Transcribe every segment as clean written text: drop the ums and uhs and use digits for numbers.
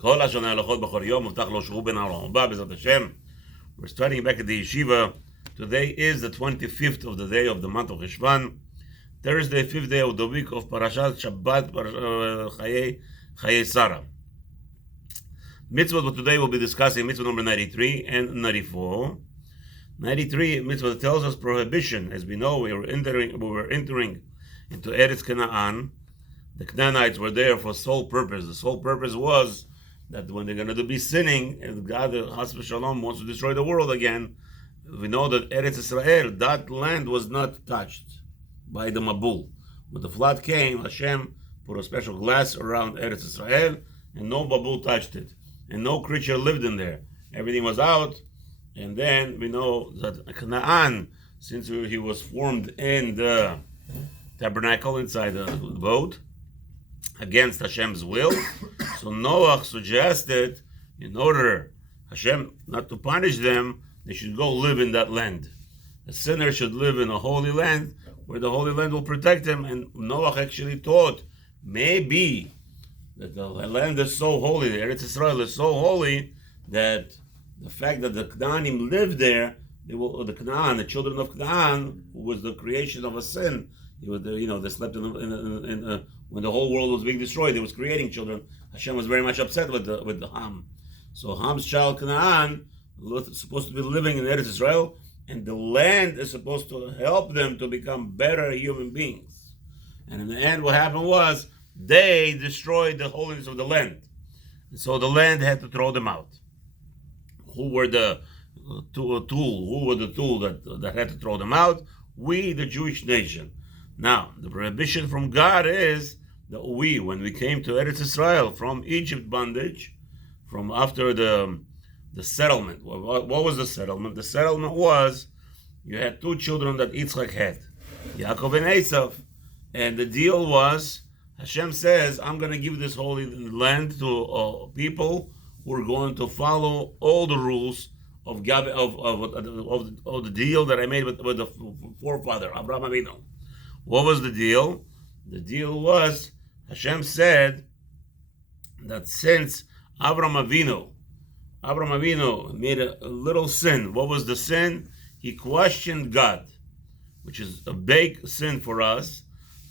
We're studying back at the Yeshiva. Today is the 25th of the day of the month of Cheshvan, Thursday, 5th day of the week of Parashat Shabbat, Chayei Sarah. Mitzvoth, but today we'll be discussing mitzvah number 93 and 94. 93 mitzvah tells us prohibition. As we know, we were entering into Eretz Canaan. The Canaanites were there for sole purpose. The sole purpose was that when they're going to be sinning, and God, Chas v'Shalom, wants to destroy the world again, we know that Eretz Israel, that land was not touched by the Mabul. When the flood came, Hashem put a special glass around Eretz Israel, and no Mabul touched it, and no creature lived in there. Everything was out, and then we know that Canaan, since he was formed in the tabernacle inside the boat, against Hashem's will, so Noah suggested, in order Hashem not to punish them, they should go live in that land. A sinner should live in a holy land where the holy land will protect him. And Noah actually thought maybe that the land is so holy, the Eretz Israel is so holy, that the fact that the Canaanim lived there, the children of Canaan, who was the creation of a sin, they slept when the whole world was being destroyed. They was creating children. Hashem was very much upset with the Ham. So Ham's child Canaan was supposed to be living in Eretz Israel, and the land is supposed to help them to become better human beings. And in the end, what happened was they destroyed the holiness of the land, and so the land had to throw them out. Who were the tool? Who were the tool that had to throw them out? We, the Jewish nation. Now, the prohibition from God is that when we came to Eretz Israel from Egypt bondage, from after the settlement. What was the settlement? The settlement was, you had two children that Yitzchak had, Yaakov and Esav, and the deal was, Hashem says, I'm going to give this holy land to people who are going to follow all the rules of the deal that I made with the forefather, Avraham Avinu. What was the deal? The deal was, Hashem said that since Avraham Avinu made a little sin. What was the sin? He questioned God, which is a big sin for us.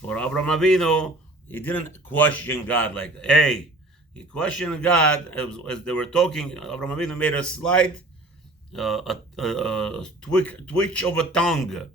For Avraham Avinu, he didn't question God like, hey. He questioned God as they were talking. Avraham Avinu made a slight twitch of a tongue.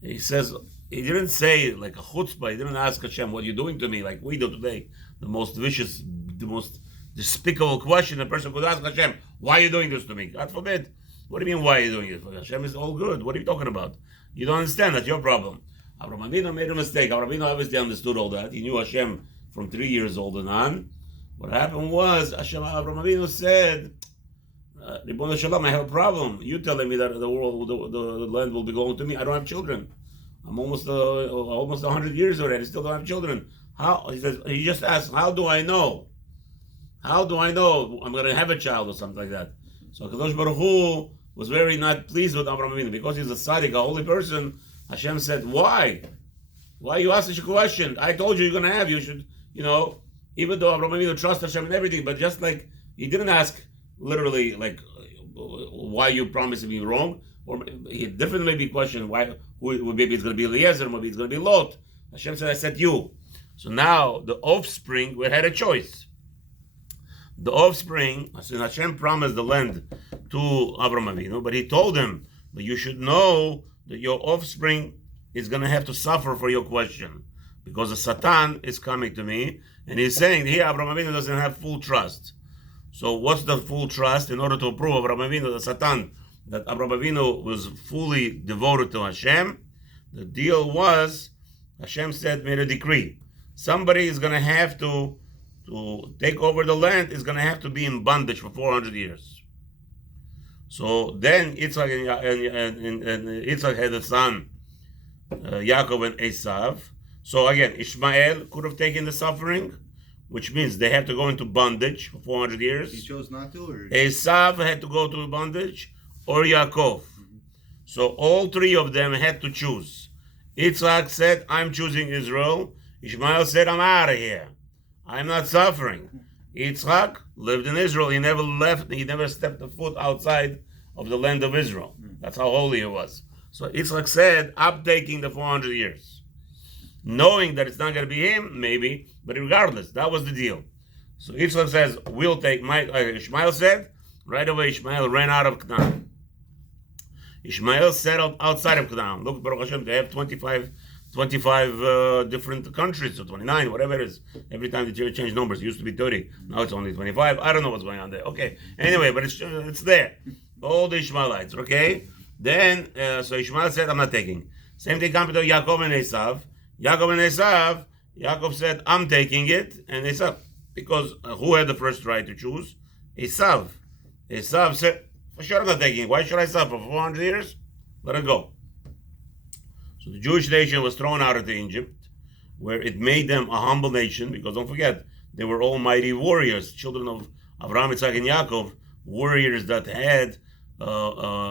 He says, he didn't say like a chutzpah. He didn't ask Hashem, what are you doing to me? Like we do today. The most vicious, the most despicable question a person could ask Hashem, why are you doing this to me? God forbid. What do you mean, why are you doing it? Hashem is all good. What are you talking about? You don't understand. That's your problem. Avraham Avinu made a mistake. Avraham Avinu obviously understood all that. He knew Hashem from 3 years old and on. What happened was, Avraham Avinu said, Ribbon Shalom, I have a problem. You telling me that the land will be going to me. I don't have children. I'm almost 100 years already. I still don't have children. How? He just asked, how do I know? How do I know I'm going to have a child or something like that? So Kadosh Baruch Hu was very not pleased with Avraham Avinu because he's a tzaddik, a holy person. Hashem said, why? Why you ask such a question? I told you you're going to have. You should, even though Avraham Avinu trusts Hashem and everything, but just like he didn't ask literally like why you promised me wrong, or he definitely maybe questioned why. Maybe it's going to be Eliezer, maybe it's going to be Lot. Hashem said, I said you. So now the offspring, we had a choice. The offspring, since Hashem promised the land to Avraham Avinu, but he told him, but you should know that your offspring is going to have to suffer for your question, because the Satan is coming to me, and he's saying here Avraham Avinu doesn't have full trust. So what's the full trust? In order to prove Avraham Avinu, the Satan, that Avraham Avinu was fully devoted to Hashem, the deal was, Hashem said, made a decree. Somebody is going to have to take over the land, is going to have to be in bondage for 400 years. So then Yitzchak and Yitzchak had a son, Yaakov and Esav. So again, Ishmael could have taken the suffering, which means they have to go into bondage for 400 years. He chose not to? Or? Esav had to go to bondage, or Yaakov. Mm-hmm. So all three of them had to choose. Yitzchak said, I'm choosing Israel. Ishmael said, I'm out of here. I'm not suffering. Yitzchak lived in Israel. He never left. He never stepped a foot outside of the land of Israel. That's how holy he was. So Yitzchak said, I'm taking the 400 years. Knowing that it's not going to be him, maybe, but regardless, that was the deal. So Yitzchak says, we'll take Ishmael said, right away Ishmael ran out of Canaan. Ishmael settled outside of Canaan. Look, Baruch Hashem, they have 25 different countries, or 29, whatever it is. Every time they change numbers, it used to be 30, now it's only 25. I don't know what's going on there. Okay, anyway, but it's there. All the Ishmaelites, okay? Then, so Ishmael said, I'm not taking. Same thing happened to Yaakov and Esav. Yaakov said, I'm taking it, and Esav, because who had the first right to choose? Esav. Esav said, for sure I'm not taking it. Why should I suffer for 400 years? Let it go. So the Jewish nation was thrown out of Egypt, where it made them a humble nation, because don't forget, they were all mighty warriors, children of Avraham, Isaac, and Yaakov, warriors that had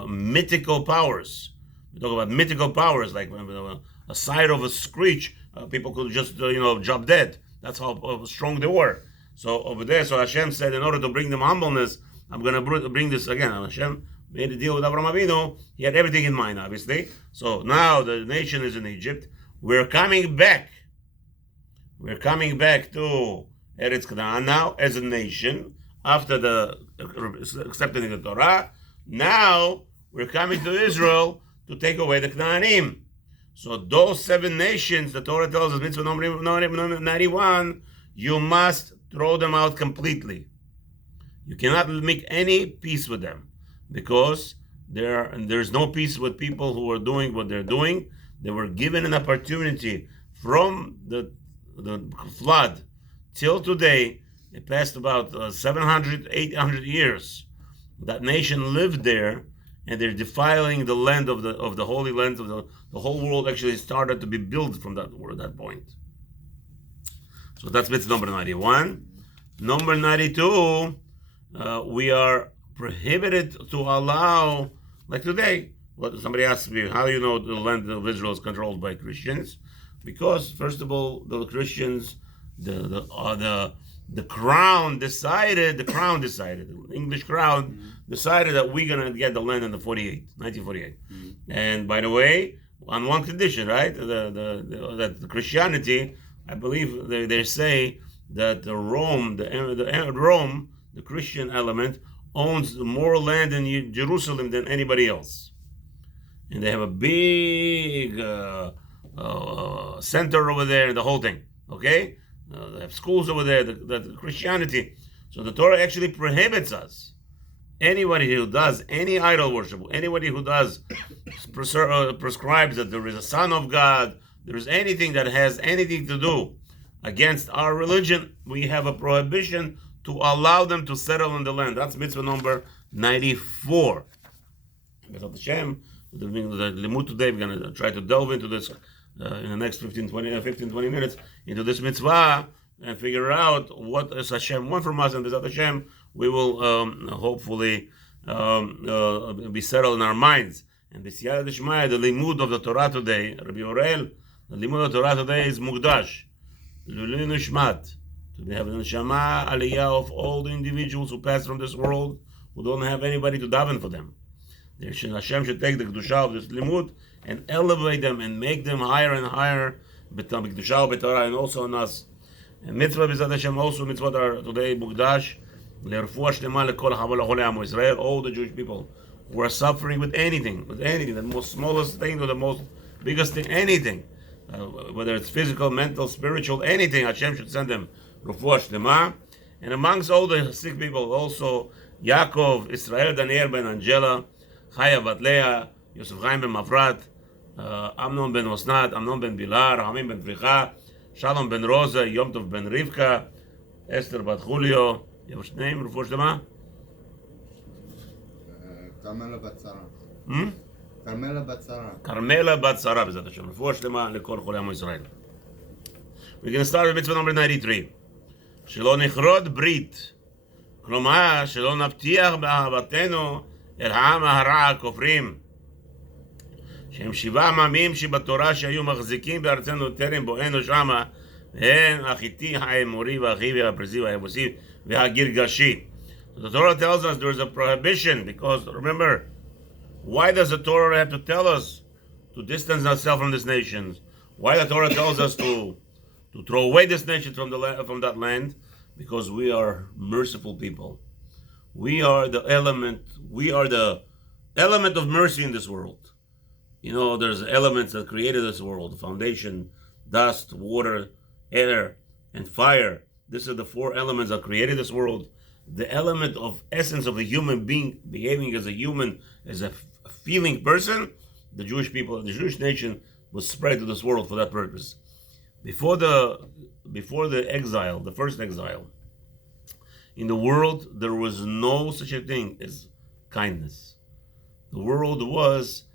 mythical powers. We talk about mythical powers, like a sight of a screech, people could just drop dead. That's how strong they were. So over there, so Hashem said, in order to bring them humbleness, I'm going to bring this again. Hashem made a deal with Avraham Avinu. He had everything in mind, obviously. So now the nation is in Egypt. We're coming back. We're coming back to Eretz Canaan now as a nation after the accepting the Torah. Now we're coming to Israel to take away the Canaanim. So those 7 nations, the Torah tells us, Mitzvah number 91, you must throw them out completely. You cannot make any peace with them, because there's no peace with people who are doing what they're doing. They were given an opportunity from the flood till today. It passed about 700, 800 years. That nation lived there, and they're defiling the land of the holy land of the whole world. Actually started to be built from that point. So that's mitzvah number 91. Number 92, we are prohibited to allow, like today, what somebody asked me, how do you know the land of Israel is controlled by Christians? Because first of all, the Christians, the crown decided, the English crown decided that we're going to get the land in 1948. And by the way, on one condition, right? That the Christianity, I believe they say that Rome, the Christian element, owns more land in Jerusalem than anybody else. And they have a big center over there, the whole thing, okay? They have schools over there, the Christianity. So the Torah actually prohibits us. Anybody who does any idol worship, anybody who does prescribes that there is a Son of God, there is anything that has anything to do against our religion, we have a prohibition to allow them to settle in the land. That's mitzvah number 94. With LaHaShem, the limud today, we're going to try to delve into this in the next 15-20 minutes, into this mitzvah, and figure out what does Hashem want from us, and with LaHaShem, we will hopefully be settled in our minds. And the Siyata D'Shmaya, the limud of the Torah today, Rabbi Orel, the limud of the Torah today is Mukdash, Lulin Ushmat. We have the neshama aliyah of all the individuals who pass from this world, who don't have anybody to daven for them. Hashem should take the kedusha of this limud and elevate them and make them higher and higher, kedusha b'Torah, and also on us. And mitzvah b'zat Hashem, also mitzvot are today mukdash le'refuah shlema lekol cholei amo Israel. All the Jewish people who are suffering with anything, the most smallest thing to the most biggest thing, anything, whether it's physical, mental, spiritual, anything, Hashem should send them refuah shlema. And amongst all the sick people, also Yaakov, Israel, Daniel ben Angela, Chaya bat Leah, Yosef Chaim ben Mafrat, Amnon ben Osnat, Amnon ben Bilar, Hamim ben Fricha, Shalom ben Rosa, Yom Tov ben Rivka, Esther bat Julio. You have a name, refuah shlema? Carmela bat Sarah. Carmela bat Sarah. Carmela bat Sarah, b'zat Hashem. Refuah shlema lekol cholei amo Israel. We're going to start with mitzvah number 93. שלא נכרות ברית, כלומר שלא נבטיח באהבתנו אל העם הרע הכופרים, שהם 7 עמים שבתורה שהיו מחזיקים בארצנו טרם בואנו שמה, הם החיתי, האמורי, והחיבי, והפרזי, והיבוסי, v'hagirgashi. So the Torah tells us there is a prohibition because remember, why does the Torah have to tell us to distance ourselves from these nations? Why the Torah tells us to throw away this nation from that land? Because we are merciful people. We are the element. We are the element of mercy in this world. You know, there's elements that created this world: foundation, dust, water, air, and fire. These are the four elements that created this world. The element of essence of the human being behaving as a human, as a feeling person, the Jewish people, the Jewish nation was spread to this world for that purpose. Before the exile, the first exile, in the world there was no such a thing as kindness. The world was,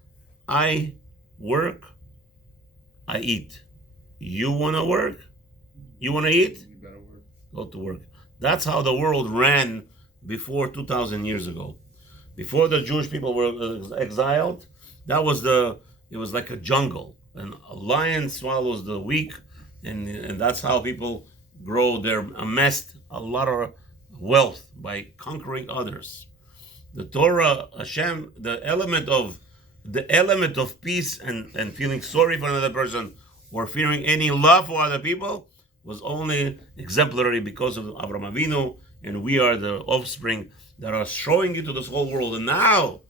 I work, I eat. You want to work? You want to eat? You better work. Go to work. That's how the world ran before 2,000 years ago. Before the Jewish people were exiled, it was like a jungle. And a lion swallows the weak, and that's how people amassed a lot of wealth by conquering others. The Torah, Hashem, the element of peace and feeling sorry for another person or fearing any love for other people was only exemplary because of Avraham Avinu, and we are the offspring that are showing it to this whole world. And now,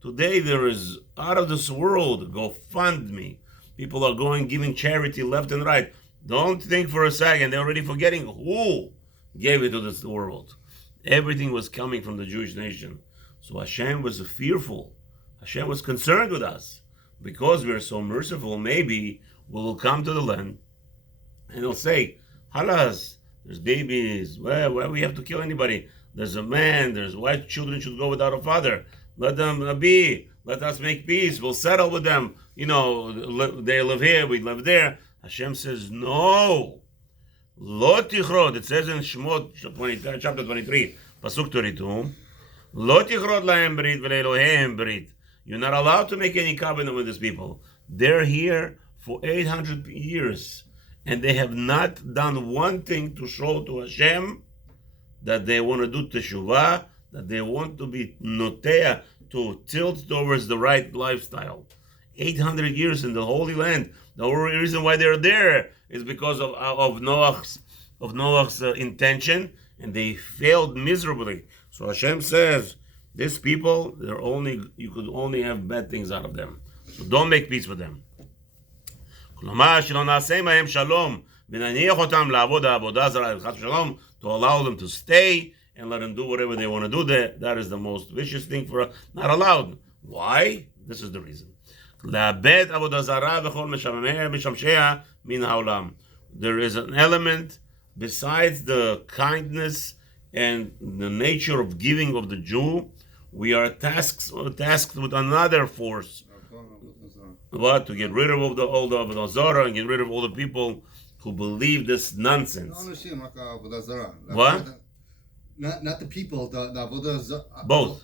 today there is out of this world, GoFundMe. People are giving charity left and right. Don't think for a second, they're already forgetting who gave it to this world. Everything was coming from the Jewish nation. So Hashem was fearful. Hashem was concerned with us. Because we're so merciful, maybe we'll come to the land and he'll say, Halas, there's babies. Well, we have to kill anybody? There's a man, there's white children should go without a father. Let them be. Let us make peace. We'll settle with them. You know, they live here, we live there. Hashem says, no. Lo tichrod. It says in Shemot chapter 23, Pasuk 32, Lo tichrod lahem brit v'le'elohehem brit. You're not allowed to make any covenant with these people. They're here for 800 years. And they have not done one thing to show to Hashem that they want to do teshuvah, that they want to be notea, to tilt towards the right lifestyle. 800 years in the Holy Land. The only reason why they're there is because of Noah's intention, and they failed miserably. So Hashem says, these people, you could only have bad things out of them. So don't make peace with them. כלומר, שלא נעשה עמהם שלום, ונניח אותם לעבוד העבודה זרה, חס ושלום, to allow them to stay and let them do whatever they want to do there. That is the most vicious thing for us. Not allowed. Why? This is the reason. לאבד עבודה זרה וכל משמשיה מן העולם. There is an element besides the kindness and the nature of giving of the Jew. We are tasked with another force. What? To get rid of all the Zara and get rid of all the people who believe this nonsense. What? Not the people, the Avodah Zara. Both.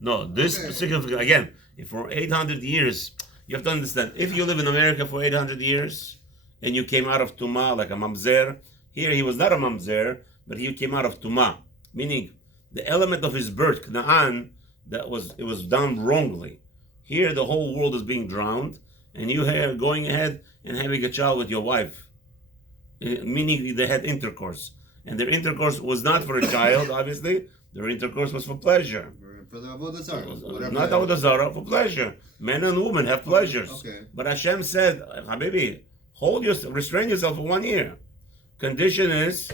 No, this specific, again, if for 800 years, you have to understand, if you live in America for 800 years, and you came out of Tumah like a mamzer, here he was not a mamzer, but he came out of Tumah, meaning the element of his birth, Canaan, it was done wrongly. Here the whole world is being drowned, and you are going ahead and having a child with your wife, meaning they had intercourse. And their intercourse was not for a child, obviously, their intercourse was for pleasure. For the Avodah Zara. Not Avodah Zara, for pleasure. Men and women have pleasures. Okay. But Hashem said, Habibi, restrain yourself for 1 year. Condition is,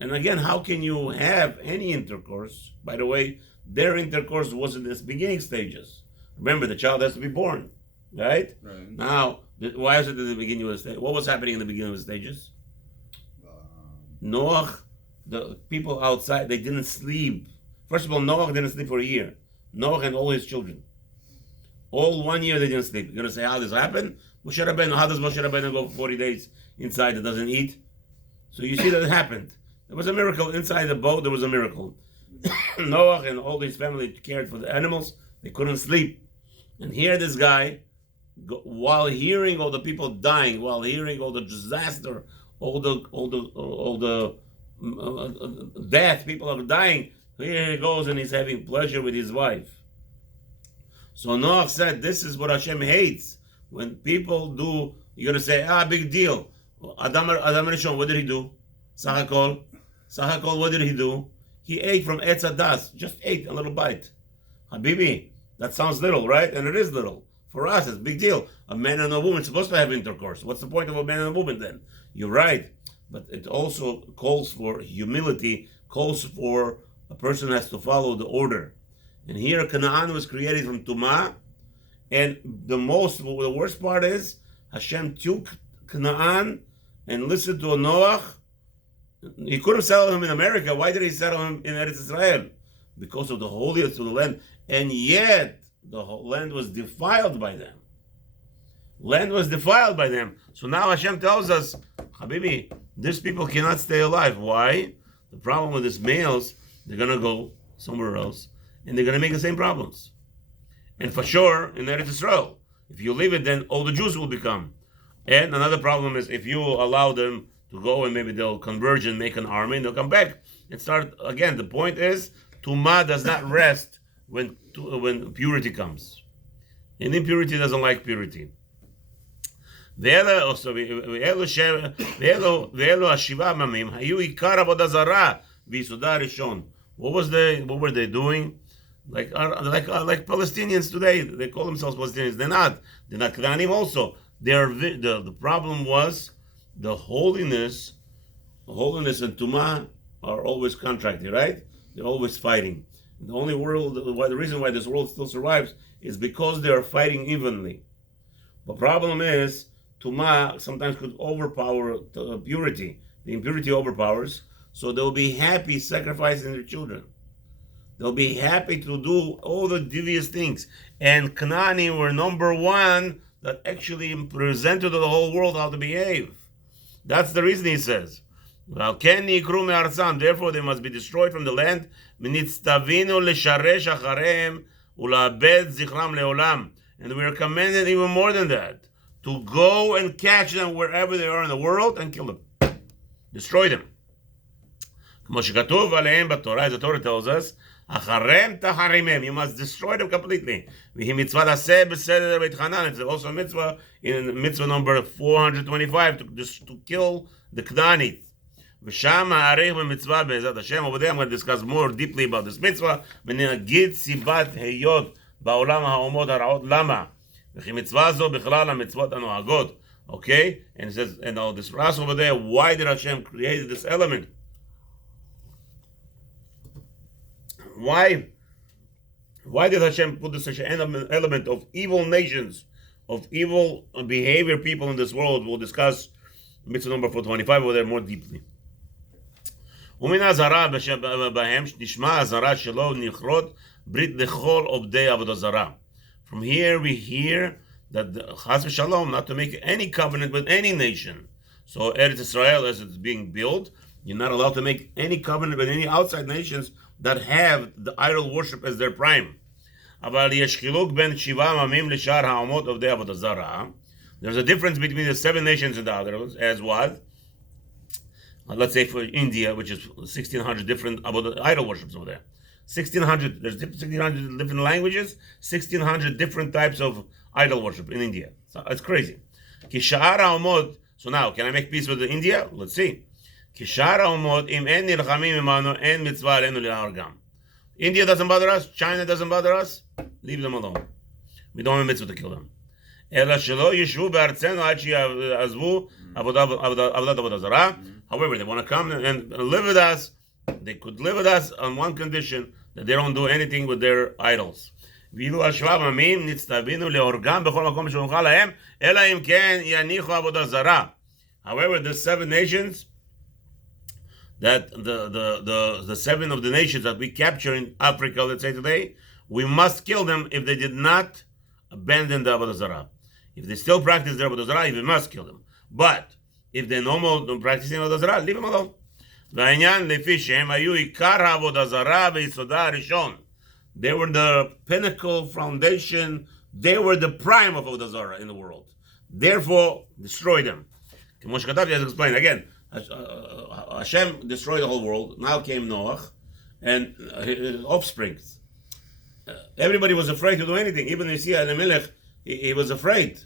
and again, how can you have any intercourse? By the way, their intercourse was in its beginning stages. Remember, the child has to be born, right? Now, why is it in the beginning of the stage? What was happening in the beginning of the stages? Noah, the people outside, they didn't sleep. First of all, Noah didn't sleep for a year. Noah and all his children. All 1 year they didn't sleep. You're going to say how this happened? Moshe Rabbeinu, how does Moshe Rabbeinu go for 40 days inside that doesn't eat? So you see that it happened. There was a miracle. Inside the boat, there was a miracle. Noah and all his family cared for the animals. They couldn't sleep. And here this guy, while hearing all the people dying, while hearing all the disaster, all the death, people are dying. Here he goes and he's having pleasure with his wife. So Noah said, this is what Hashem hates. When people do, you're going to say, big deal. Adam Rishon, what did he do? Sahakol, what did he do? He ate from Etz Hadas, just ate a little bite. Habibi, that sounds little, right? And it is little. For us, it's a big deal. A man and a woman are supposed to have intercourse. What's the point of a man and a woman then? You're right. But it also calls for humility, calls for a person has to follow the order. And here Canaan was created from Tumah. And the worst part is, Hashem took Canaan and listened to Noah. He could have settled him in America. Why did he settle him in Eretz Israel? Because of the holiness of the land. And yet, the whole land was defiled by them. So now Hashem tells us, Habibi, these people cannot stay alive. Why? The problem with these males, they're going to go somewhere else, and they're going to make the same problems. And for sure, in Eretz Israel, if you leave it, then all the Jews will become. And another problem is if you allow them to go and maybe they'll converge and make an army and they'll come back and start again. The point is, Tumah does not rest when purity comes. And impurity doesn't like purity. What was were they doing? Like Palestinians today, they call themselves Palestinians. They're not Cananim also. The problem was the holiness and Tumah are always contracted, right? They're always fighting. The reason why this world still survives is because they are fighting evenly. The problem is, Tumah sometimes could overpower purity. The impurity overpowers, so they'll be happy sacrificing their children. They'll be happy to do all the devious things. And Canaani were number one that actually presented to the whole world how to behave. That's the reason he says. Therefore they must be destroyed from the land. And we are commanded even more than that, to go and catch them wherever they are in the world and kill them. Destroy them. As the Torah tells us, you must destroy them completely. It's also a mitzvah in mitzvah number 425 to kill the Canaanites. Over there I'm going to discuss more deeply about this mitzvah. Okay? And it says, and all this ras over there, why did Hashem create this element? Why did Hashem put such an element of evil nations, of evil behavior people in this world? We'll discuss mitzvah number 425 over there more deeply. From here we hear that Chas v'Shalom, not to make any covenant with any nation. So Eretz Israel, as it's being built, you're not allowed to make any covenant with any outside nations that have the idol worship as their prime. There's a difference between the 7 nations and the others, as what? Let's say for India, which is 1,600 different idol worships over there. 1,600, there's 1,600 different languages, 1,600 different types of idol worship in India. So it's crazy. So now, can I make peace with India? Let's see. India doesn't bother us, China doesn't bother us, leave them alone. We don't have a mitzvah to kill them. However, they want to come and live with us. They could live with us on one condition, that they don't do anything with their idols. However, the 7 nations, that the 7 of the nations that we capture in Africa, let's say today, we must kill them if they did not abandon the Avodah Zarah. If they still practice their Avodah Zarah, we must kill them. But if they're no more practicing Avodah Zarah, leave them alone. They were the pinnacle foundation. They were the prime of Avodah Zarah in the world. Therefore, destroy them. As explained again, Hashem destroyed the whole world. Now came Noah and his offspring. Everybody was afraid to do anything. Even you see Elimelech, he was afraid.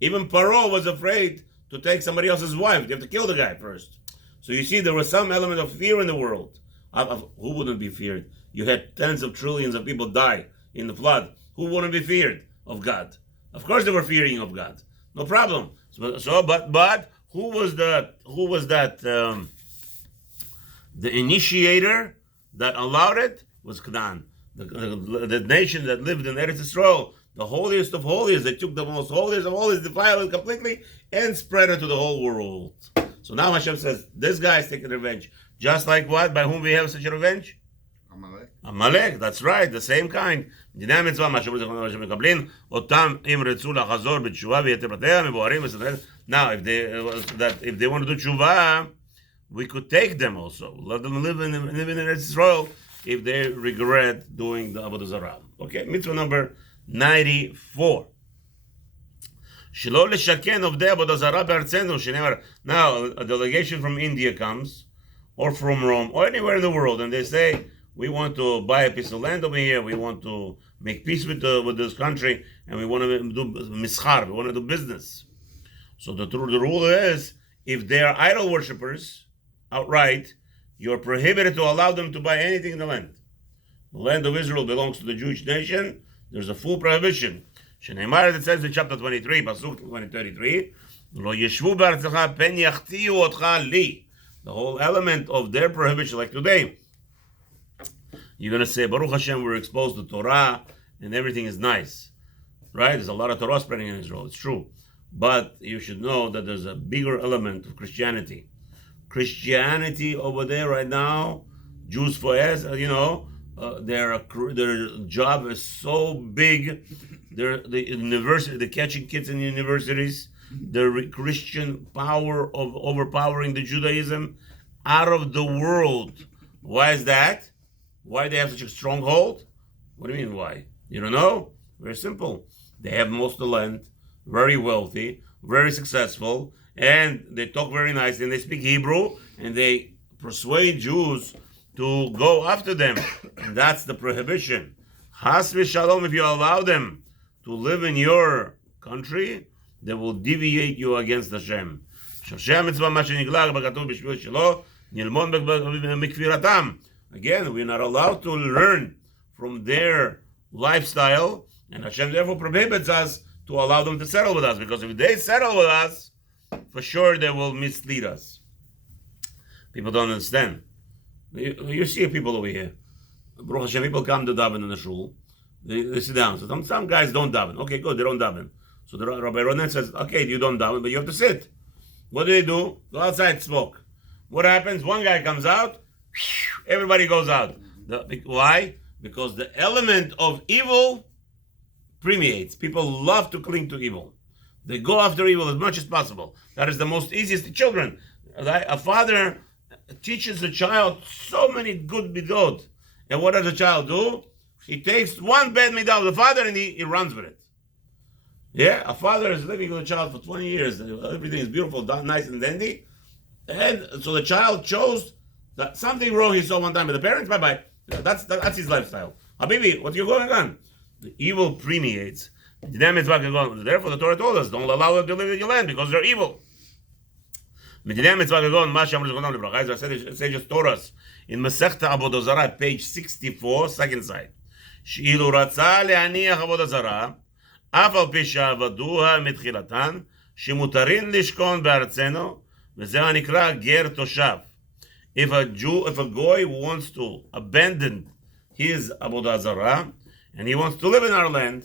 Even Paro was afraid to take somebody else's wife. You have to kill the guy first. So you see, there was some element of fear in the world. Who wouldn't be feared? You had tens of trillions of people die in the flood. Who wouldn't be feared of God? Of course, they were fearing of God. No problem. But who was that? The initiator that allowed it was Canaan, the nation that lived in Eretz Yisrael, the holiest of holiest. They took the most holiest of holiest, defiled it completely, and spread it to the whole world. So now Hashem says, this guy is taking revenge. Just like what? By whom we have such a revenge? Amalek, that's right, the same kind. Now, if they want to do tshuva, we could take them also. Let them live in Eretz Yisrael if they regret doing the Avodah Zarah. Okay, mitzvah number 94. Now, a delegation from India comes, or from Rome, or anywhere in the world, and they say, we want to buy a piece of land over here, we want to make peace with this country, and we want to do mischar, we want to do business. So the rule is, if they are idol worshippers, outright, you're prohibited to allow them to buy anything in the land. The land of Israel belongs to the Jewish nation. There's a full prohibition. Shneimar, it says in chapter 23, pasuk 33, Lo yeshvu b'artzecha pen yachtiu otcha li. The whole element of their prohibition, like today, you're going to say, Baruch Hashem, we're exposed to Torah, and everything is nice. Right? There's a lot of Torah spreading in Israel. It's true. But you should know that there's a bigger element of Christianity. Christianity over there right now, Jews for us, their job is so big. They're catching kids in universities. The Christian power of overpowering the Judaism out of the world. Why is that? Why they have such a stronghold? What do you mean why? You don't know? Very simple. They have most of the land, very wealthy, very successful, and they talk very nicely, and they speak Hebrew, and they persuade Jews to go after them. And that's the prohibition. Has v'shalom, if you allow them to live in your country, they will deviate you against Hashem. Again, we're not allowed to learn from their lifestyle, and Hashem therefore prohibits us to allow them to settle with us, because if they settle with us, for sure they will mislead us. People don't understand. You see people over here. Baruch Hashem, people come to daven in the shul. They sit down. So some guys don't daven. Okay, good, they don't daven. So the Rabbi Ronen says, okay, you don't daven, but you have to sit. What do? Go outside, smoke. What happens? One guy comes out, everybody goes out. Why? Because the element of evil permeates. People love to cling to evil. They go after evil as much as possible. That is the most easiest to children. A father teaches a child so many good midot. And what does the child do? He takes one bad midah of the father and he runs with it. Yeah, a father is living with a child for 20 years. Everything is beautiful, nice and dandy. And so the child chose that something wrong he saw one time with the parents. Bye-bye. That's his lifestyle. Habibi, what's going on? The evil permeates. Therefore the Torah told us, don't allow them to live in your land because they're evil. It says Torahs in Masechta Avodah Zarah, page 64, second side. שאילו רצה להניח עבודה זרה, אף על פי שעבדוה מתחילתן, שמותרים לשכון בארצנו, וזה הנקרא גר תושב. If a goy wants to abandon his avodah zarah, and he wants to live in our land,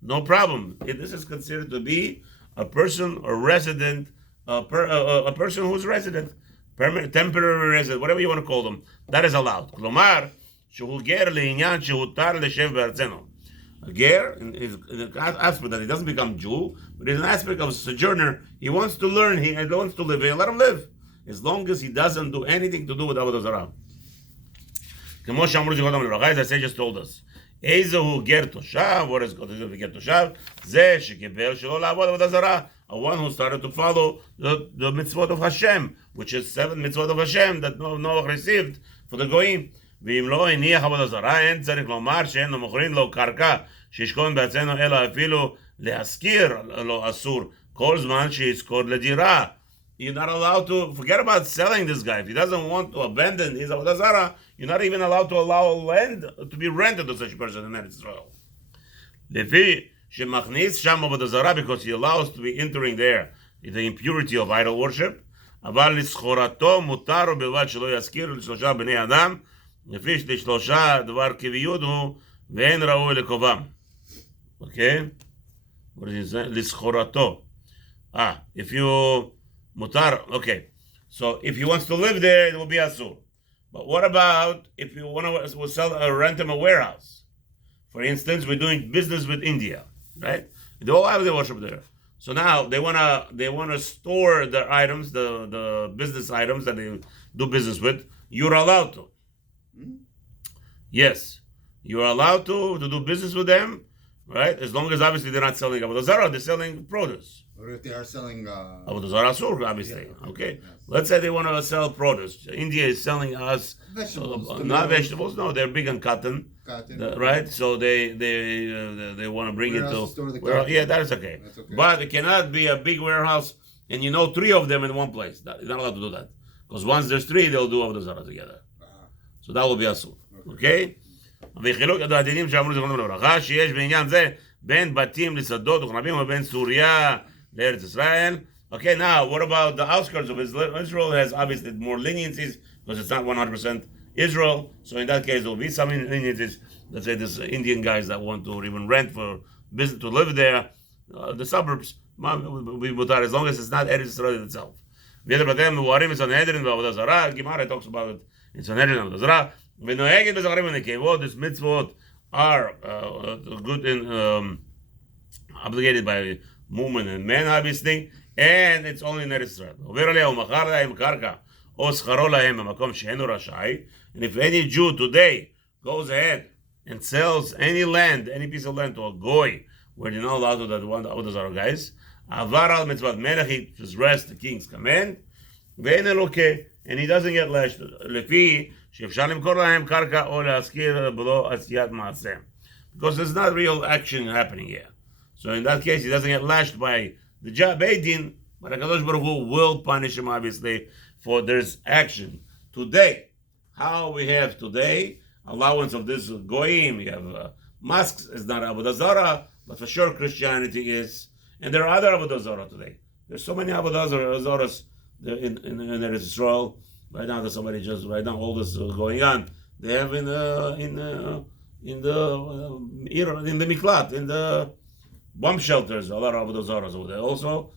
no problem. This is considered to be a person, a resident, a person who's resident, temporary resident, whatever you want to call them. That is allowed. כלומר, שהוא גר לעניין שהותר לשב בארצנו. A ger, in the aspect that he doesn't become Jew, but in an aspect of a sojourner, he wants to learn, he wants to live here, let him live. As long as he doesn't do anything to do with Avodah Zarah. כמו שאמרו זיכרונם לברכה, as I just told us. איזה הוא גר תושב, what is called גר תושב? זה שקיבל שלא לעבוד עבודה זרה, a one who started to follow the Mitzvoth of Hashem, which is 7 Mitzvoth of Hashem that Noah received for the Goyim. ואם לא הניח עבודה זרה, אין צריך לומר שאינו מוכרים לו קרקע שישכון בארצנו, אלא אפילו להשכיר לו אסור, כל זמן שיזכור לדירה. You're not allowed to, forget about selling this guy. If he doesn't want to abandon his avodah zarah, you're not even allowed to allow land to be rented to such a person in Israel. לפי שמכניס שם עבודה זרה, because he allows to be entering there the impurity of idol worship, אבל לסחורתו מותר ובלבד שלא יזכיר לשלושה בני אדם, לפי שלושה דבר קביעות הוא, ואין ראוי לקובם. Okay? What is it? לסחורתו. If you... Mutar, okay. So if he wants to live there, it will be asur. But what about if you want to rent him a warehouse? For instance, we're doing business with India, right? They all have their worship there. So now they wanna store their items, the business items that they do business with. You're allowed to. Yes, you're allowed to do business with them, right? As long as obviously they're not selling avodah zarah, they're selling produce. Or if they are selling... avodah zarah asur, obviously. Yeah, okay. Yes. Let's say they want to sell produce. India is selling us Vegetables. not vegetables. No, they're big on cotton. Right? So they want to bring it to... yeah, that is okay. That's okay. But it cannot be a big warehouse and 3 of them in one place. You're not allowed to do that. Because once there's 3, they'll do avodah zarah together. So that will be asur. Okay? וחילוק הדינים שאמרו זיכרונם לברכה, שיש בעניין זה בין בתים לשדות וכנבים ובין סוריה לארץ ישראל. Okay, now what about the outskirts of Israel? Israel has obviously more leniencies because it's not 100% Israel. So in that case, there will be some leniencies. Let's say there's Indian guys that want to even rent for business to live there. The suburbs will be mutar as long as it's not Eretz Israel itself. Gemara talks about it in Sanhedrin and Avodah Zarah. This mitzvot are good and obligated by women and men, obviously, and it's only in Eretz Israel. And if any Jew today goes ahead and sells any land, any piece of land to a goy, where you're not allowed to that one, the avodah zarah guys, avar al mitzvot melech, he transgressed the king's command, and he doesn't get lashed. Lefi she'efshar limkor lahem karka or le'askir below asiyat ma'aseh, because there's not real action happening here. So in that case, he doesn't get lashed by the Beit Din, but HaKadosh Baruch Hu will punish him, obviously, for there's action. Today, how we have today, allowance of this goyim, you have mosques is not avodah zarah, but for sure Christianity is, and there are other avodah zarah today. There's so many avodah zarahs in Eretz Israel. Right now, there's somebody just right now. All this going on. They have in the miklat, in the bomb shelters, a lot of avodah zarahs over there also.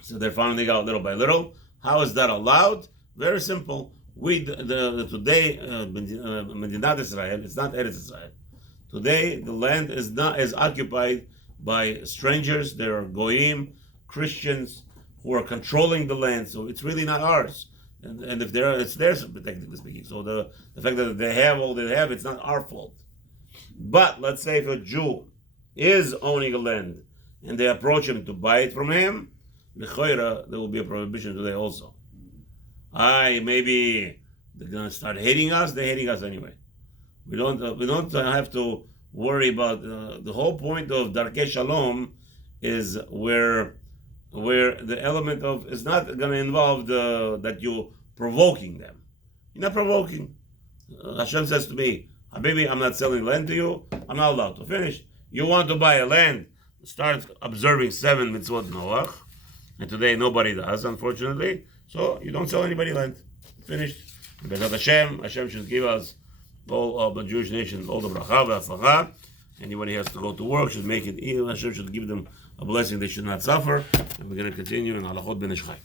So they're finding out little by little. How is that allowed? Very simple. Today, Medinat Israel, it's not Eretz Israel. Today, the land is occupied by strangers. There are goyim, Christians, who are controlling the land. So it's really not ours. And if it's theirs, technically speaking. So the fact that they have all they have, it's not our fault. But let's say if a Jew is owning a land and they approach him to buy it from him, l'choira, there will be a prohibition today also. Maybe they're gonna start hating us. They're hating us anyway. We don't have to worry about the whole point of Darkei Shalom is where the element of is not going to involve that you provoking them. You're not provoking. Hashem says to me, "Habibi, I'm not selling land to you. I'm not allowed to finish. You want to buy a land? Start observing 7 mitzvot Noach, and today nobody does, unfortunately. So you don't sell anybody land. Finished. Hashem should give us all of the Jewish nation all the bracha v'atzlacha. Anybody has to go to work should make it easy. Hashem should give them a blessing they should not suffer. And we're going to continue in halachot ben Ish Chai.